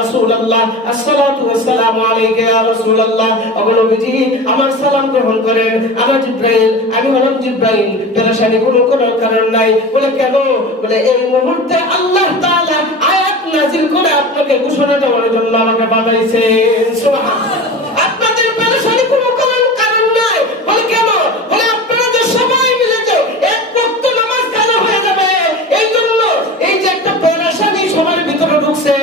রাসূলুল্লাহ আসসালাতু ওয়াসসালামু আলাইকা ইয়া রাসূলুল্লাহ। ওগো নবীজি আমার সালাম গ্রহণ করেন। আনা জিবরাইল, আমি হলাম জিবরাইল। পেরেশানি কোনো কারণ নাই। বলে কেন? বলে এই মুহূর্তে আল্লাহ তাআলা আয়াত নাযিল করে আপনাকে ঘোষণা দেওয়ার জন্য আমাকে পাঠাইছেন। সুবহানাল্লাহ। আপনাদের পেরেশানি কোনো কারণ নাই। বলে কেন? বলে আপনারা যে সবাই মিলে যে এক ওয়াক্ত নামাজ কাজা হয়ে যাবে, এই জন্য এই যে একটা পেরেশানি সবার ভিতরে ঢুকছে,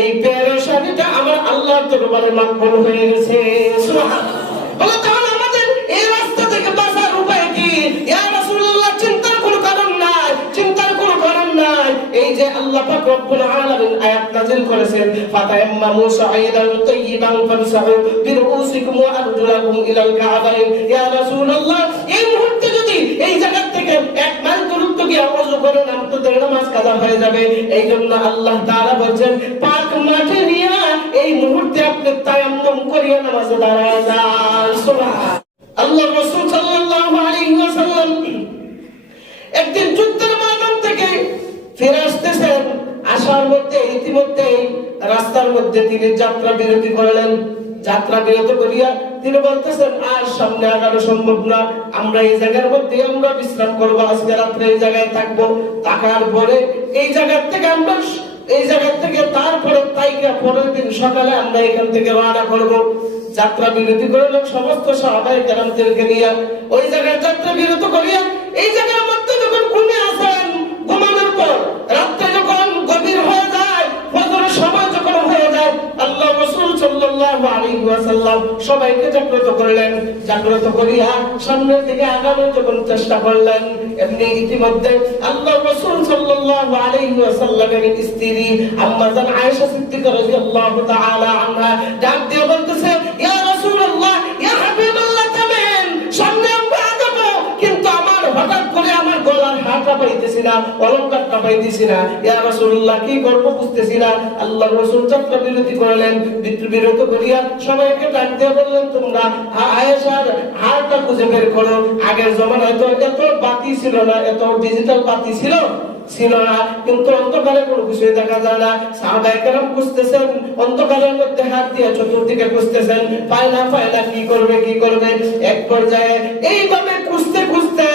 এই পেরেশানিটা আমার আল্লাহর দরবারে মাকবুল হয়ে গেছে। সুবহানাল্লাহ। বলে তাহলে আমাদের এই রাস্তা থেকে বাঁচার উপায় কি? ইয়া রাসূলুল্লাহ চিন্তার কোনো কারণ নাই, চিন্তার কোনো কারণ নাই। এই যে আল্লাহ পাক রব্বুল আলামিন আয়াত নাযিল করেছেন, ফাতায়াম্মামু সাঈদান তাইয়িবান ফামসাহু বিরুউসিকুম ওয়া আরজুলাকুম ইলাল কা'বাইন। ইয়া রাসূলুল্লাহ এই মুহূর্তে যদি এই জায়গা থেকে এক মাইল দূরত্ব গিয়ে ওযু করেন আপনাদের নামাজ কাজা হয়ে যাবে। এই জন্য আল্লাহ তাআলা বলেন পাক মাঠে নিয়ে এই মুহূর্তে আপনি তায়াম্মুম করিয়া নামাজে দাঁড়ায় যান। সুবহানাল্লাহ। আল্লাহর রাসূল সাল্লাল্লাহু আলাইহি ওয়াসাল্লাম একদিন যুদ্ধের ময়দান থেকে ফিরে আসতেছেন। আসার মধ্যে ইতিমধ্যে রাস্তার মধ্যে তিনি যাত্রা বিরতি করলেন। যাত্রা বিরত করিয়া তিনি বলতেছেন আর সামনে আগানো সম্ভব না, আমরা এই জায়গার মধ্যে আমরা বিশ্রাম করবো, আজকে রাত্রে এই জায়গায় থাকবো। থাকার পরে এই জায়গা থেকে তারপরে তাইকা পরের দিন সকালে আমরা এখান থেকে রওনা করব। যাত্রা বিরতি করলেন সমস্ত সাহাবায়ে কেরামদেরকে নিয়ে। ওই জায়গায় যাত্রা বিরত করিয়া এই জায়গার মধ্যে যখন ঘুমিয়ে আসেন, ঘুমানোর পর রাত্রে যখন গভীর হয়ে যায়, ফজরের সময় যখন হয়ে যায়, আল্লাহ রাসূল সাল্লাল্লাহু আলাইহি ওয়াসাল্লাম সবাইকে জাগ্রত করলেন। জাগ্রত করিয়া সামনের দিকে আগানোর যখন চেষ্টা করলেন, এমনি ইতিমধ্যে আল্লাহ রাসূল সাল্লাল্লাহু আলাইহি ওয়াসাল্লামের স্ত্রী আম্মা জান আয়েশা সিদ্দিকা রাদিয়াল্লাহু তাআলা আনহা ডাক দিয়ে বলতেছে, ইয়া রাসূলুল্লাহ, ইয়া হাবিবাল্লাহ, থামেন, সামনে আমরা আগাবো, কিন্তু আমার হঠাৎ করে আমার গলার হাড়টা পাইতেছি না, অলংকারটা পাইতেছি না, ইয়া রাসূলুল্লাহ কি করব বুঝতেছি না। আল্লাহ রাসূল যাত্রা বিরতি করলেন। বিরত করিয়া সবাইকে ডাক দিয়ে বললেন, তোমরা আয়েশার হাড়টা খুঁজে বের করো। আগের জমানায় তো এত বাতি ছিল না, এত ডিজিটাল বাতি ছিল না, কিন্তু অন্ধকারে কোনো কিছুই দেখা যায় না। সাহাবায়ে কেরাম খুঁজতেছেন, অন্ধকারের মধ্যে হাত দিয়ে চতুর্দিকে খুঁজতেছেন, পায় না কি করবে। এক পর্যায়ে এইভাবে খুঁজতে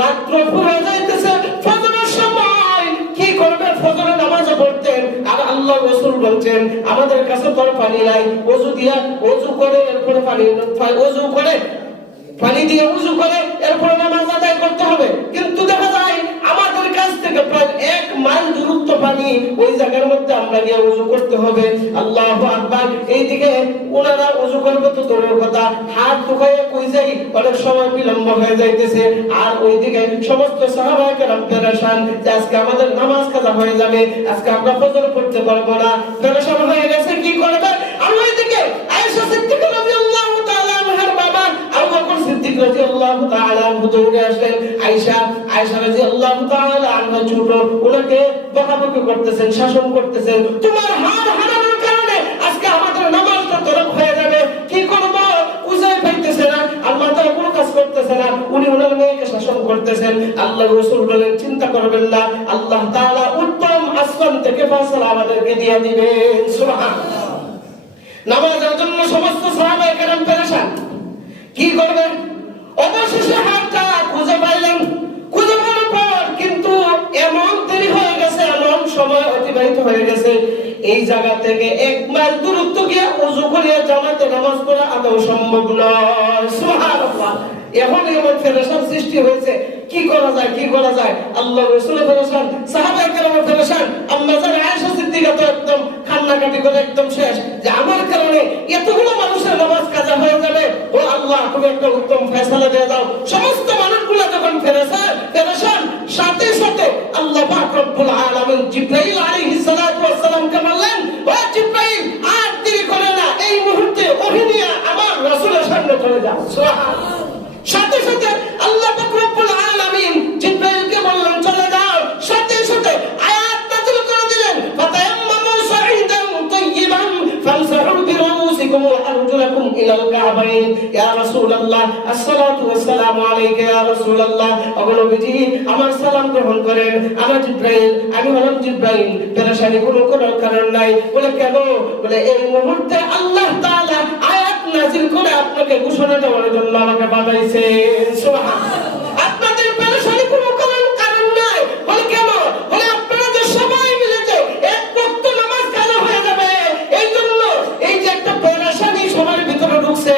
রাত্র পুরো যাইতেছে। ফজরের সময় কি করবে? ফজরের নামাজ পড়তেন। আর আল্লাহ রাসূল বলছেন, আমাদের কাছে তো পানি নাই, ওযু করে এরপরে পানি দিয়ে ওযু করে এরপরে নামাজ আদায় করতে হবে। কিন্তু দেখা যায় আমাদের কাছ থেকে প্রায় 1 মাইল দূরত্ব পানি, ওই জায়গার মধ্যে আমরা গিয়ে ওযু করতে হবে। আল্লাহু আকবার। এইদিকে ওনারা ওযু করবে তো দূরের কথা, হাত ধুয়ে কই যাই, অনেক সময় বিলম্ব হয়ে যাইতেছে। আর ওইদিকে সমস্ত সাহাবায়ে কেরাম পেরেশান যে আজকে আমাদের নামাজ কাজা হয়ে যাবে, আজকে আমরা ফজর পড়তে পারবো না, পেরেশান হয়ে গেছে, কি করবে? আর ওইদিকে আয়েশা সিদ্দিকা রাদিয়াল্লাহু তাআলা আনহার বাবা আবু বকর সিদ্দিক রাদিয়াল্লাহু তাআলা আনহু দৌড়ে আসলেন। আয়েশা রাদিয়াল্লাহু তাআলা আনহা ছোট, ওনাকে বকাবকি করতেছেন, শাসন করতেছেন, তোমার হাড় হারানোর কারণে আজকে আমাদের নামাজটা তরক হয়ে যাবে, কি করব বুঝাই পাইতেছে না, আল্লাহ তাআলা কোনো কাজ করতেছে না। উনি ওনার মেয়েকে শাসন করতেছেন। আল্লাহর রাসূল বলেন, চিন্তা করবেন না, আল্লাহ তাআলা উত্তম আসমান থেকে ফয়সালা আমাদেরকে দিয়ে দিবেন। সুবহানাল্লাহ। নামাজের জন্য সমস্ত সাহাবায়ে কেরাম পেরেশান, কি করবেন? অবশেষে হাতটা খুঁজে পাইলেন। খুঁজে পাওয়ার পর কিন্তু এমন দেরি হয়ে গেছে, এমন সময় অতিবাহিত হয়ে গেছে, এই জায়গা থেকে 1 মাইল দূরত্ব গিয়ে ওযু করিয়া জামাতে নামাজ পড়া আদৌ সম্ভব নয়। সুবহানাল্লাহ। এখন এমন পেরেশান সৃষ্টি হয়েছে, কি করা যায়? আল্লাহ রাসূলের পেরেশান, সাহাবায়ে কেরামের পেরেশান। আম্মা জান আয়েশা সিদ্দিকা তো একদম কান্নাকাটি করে একদম শেষ, যে আমার কারণে এতগুলো মানুষের নামাজ কাজা হয়ে যাবে। ও আল্লাহ, তুমি একটা উত্তম ফয়সালা দিয়ে দাও। সমস্ত মানুষগুলো যখন পেরেশান, সাথে সাথে আল্লাহ পাক রব্বুল আলামিন জিবরাইল আলাইহিস সালাতু ওয়াস সালামকে বললেন, ও জিবরাইল, আর দেরি করে না, এই মুহূর্তে ওহী নিয়ে আমার রাসূলের সামনে চলে যাও। সুবহানাল্লাহ। সাথে সাথে আল্লাহ পাক রব্বুল আলামিন জিবরাইলকে বললেন, চলে যাও। সাথে সাথে আয়াত নাযিল করে দিলেন, ফাতায়াম্মামু সাঈদান তাইয়িবান ফামসাহু বিরুউসিকুম ওয়া আরজুলাকুম ইলাল কাবাইন। ইয়া রাসূলুল্লাহ আসসালাতু ওয়াসসালামু আলাইকা ইয়া রাসূলুল্লাহ। ওগো নবীজি আমার সালাম গ্রহণ করেন। আমি জিবরাইল, আমি হলাম জিবরাইল, পেরেশানি কোনো কারণ নাই। বলে কেন? বলে এই মুহূর্তে আল্লাহ তাআলা আয়াত নাযিল করে আপনাকে ঘোষণা দেওয়ার জন্য আমাকে পাঠাইছে। সুবহানাল্লাহ। আপনাদের পেরেশানি কোনো কারণ নাই। বলে কেন? বলে আপনারা যে সবাই মিলে যে এক ওয়াক্ত নামাজ কাজা হয়ে যাবে, এই জন্য এই যে একটা পেরেশানি সবার ভিতরে ঢুকছে,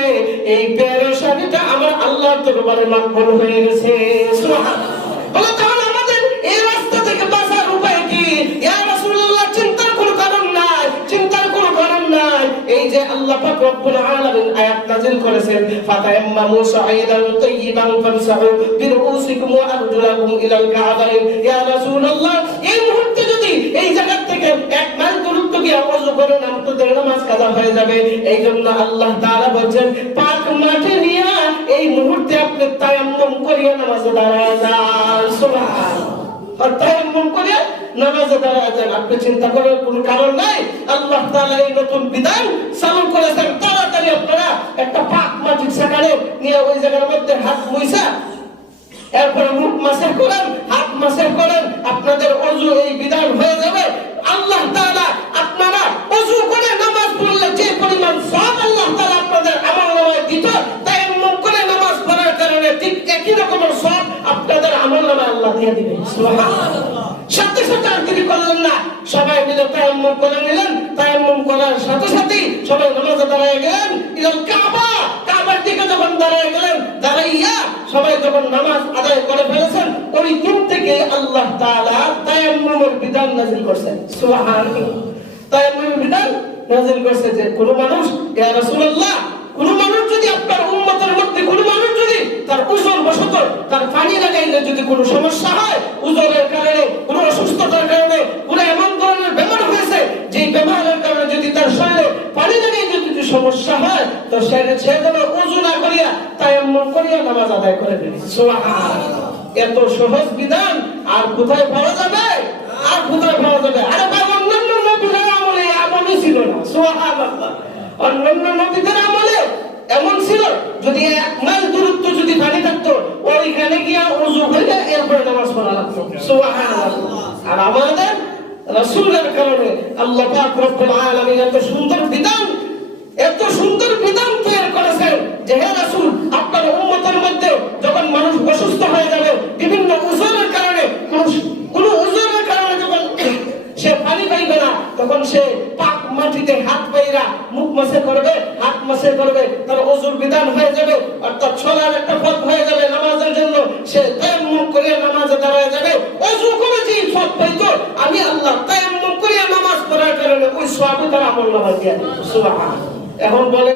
এই পেরেশানিটা আমার আল্লাহর দরবারে মাকবুল হয়ে গেছে। সুবহানাল্লাহ। বলে তাহলে আমাদের এই রাস্তা থেকে বাঁচার উপায় কি? ইয়া রাসূলুল্লাহ চিন্তার কোনো কারণ নাই, চিন্তার কোনো কারণ নাই। এই যে আল্লাহ পাক রব্বুল আলামিন আয়াত নাযিল করেছেন, ফাতায়াম্মামু সাঈদান তাইয়িবান ফামসাহু বিরুউসিকুম ওয়া আরজুলাকুম ইলাল কাবাইন। ইয়া রাসূলুল্লাহ এই মুহূর্তে যদি এই জায়গা থেকে এক মাইল দূরত্ব গিয়ে ওযু করেন আপনাদের নামাজ কাজা হয়ে যাবে। এই জন্য আল্লাহ তাআলা বলেন পাক মাঠে নিয়ে এই মুহূর্তে আপনি তায়াম্মুম করিয়া নামাজে দাঁড়ায় যান। সুবহানাল্লাহ। তায়াম্মুম করে নামাজে দাঁড়ায় যান। আপনি চিন্তা করার কোনো কারণ নাই। আল্লাহ তাআলা এই নতুন বিধান চালু করেছেন। তাড়াতাড়ি আপনারা একটা পাক মাটির সেখানে নিয়ে ওই জায়গার মধ্যে হাত মুইসা এরপরে মুখ মাসের করেন, হাত মাসের করেন, আপনাদের ওযু এই বিধান হয়ে যাবে। আল্লাহ তাআলা আপনারা ওযু করে নামাজ পড়লে যে পরিমাণ সওয়াব আল্লাহ তাআলা আপনাদের আমলনামায় দিত, তায়াম্মুম করে নামাজ পড়ার কারণে ঠিক একই রকমের সওয়াব আপনাদের আমলনামায় আল্লাহ দিয়ে দিবেন। সুবহানাল্লাহ। সাথে সাথে আর দেরি করলেন না, সবাই মিলে তায়াম্মুম করে নিলেন। তায়াম্মুম করার সাথে সাথে সবাই নামাজে দাঁড়ায় গেলেন। ইলাল কাবা, কাবার দিকে যখন দাঁড়ায় গেলেন, দাঁড়াইয়া সবাই যখন নামাজ আদায় করে ফেলেছেন, ওই দিন থেকে আল্লাহ তাআলা তায়াম্মুমের বিধান নাযিল করেছেন। সুবহানাল্লাহ। তায়াম্মুমের বিধান নাযিল করেছে যে কোন মানুষ, ইয়া রাসূলুল্লাহ, কোন মানুষ যদি আপনার উম্মতের মধ্যে কোন মানুষ যদি তার উযর বশত তার পানি লাগাইলে যদি কোনো সমস্যা হয়, উযরের কারণে, কোনো অসুস্থতার কারণে, কোনো এমন ধরনের বেমার হয়েছে যে বেমারের কারণে যদি তার শরীরে পানি লাগাইলে যদি সমস্যা হয়, তো সে যেন উযু না করিয়া তায়াম্মুম করিয়া নামাজ আদায় করে দেবে। সুবহানাল্লাহ। এত সহজ বিধান আর কোথায় পাওয়া যাবে? আর কোথায় পাওয়া যাবে? আরে ভাই, অন্যান্য নবীদের আমলে এমনই ছিল না। সুবহানাল্লাহ। অন্যান্য নবীদের আমলে এমন ছিল, যদি এক মাইল দূরত্ব যদি পানি থাকতো, ওইখানে গিয়া ওযু করে এরপরে নামাজ পড়া লাগতো। সুবহানাল্লাহ। আর আমাদের রাসূলের কারণে আল্লাহ পাক রব্বুল আলামিন এত সুন্দর বিধান, এত সুন্দর বিধান তৈরি করেছেন যে হে রাসূল, আপনার উম্মতের মধ্যে যখন মানুষ অসুস্থ হয়ে যাবে বিভিন্ন উযরের কারণে, কোন উযরের কারণে যখন সে পানি পাইবে না, তখন সে পাক মাটিতে হাত পাইরা মুখ মাসে করবে, হাত মাসে করবে, তার ওযুর বিধান হয়ে যাবে, অর্থাৎ চলার একটা পথ হয়ে যাবে নামাজের জন্য। সে তায়াম্মুম করে নামাজে দাঁড়ায় যাবে। ওযু করে যে সওয়াব পাইতো, আমি আল্লাহ তায়াম্মুম করে নামাজ পড়ার কারণে ওই সওয়াব তার আমলনামায় দিয়ে দেব। সুবহানাল্লাহ। এখন বলে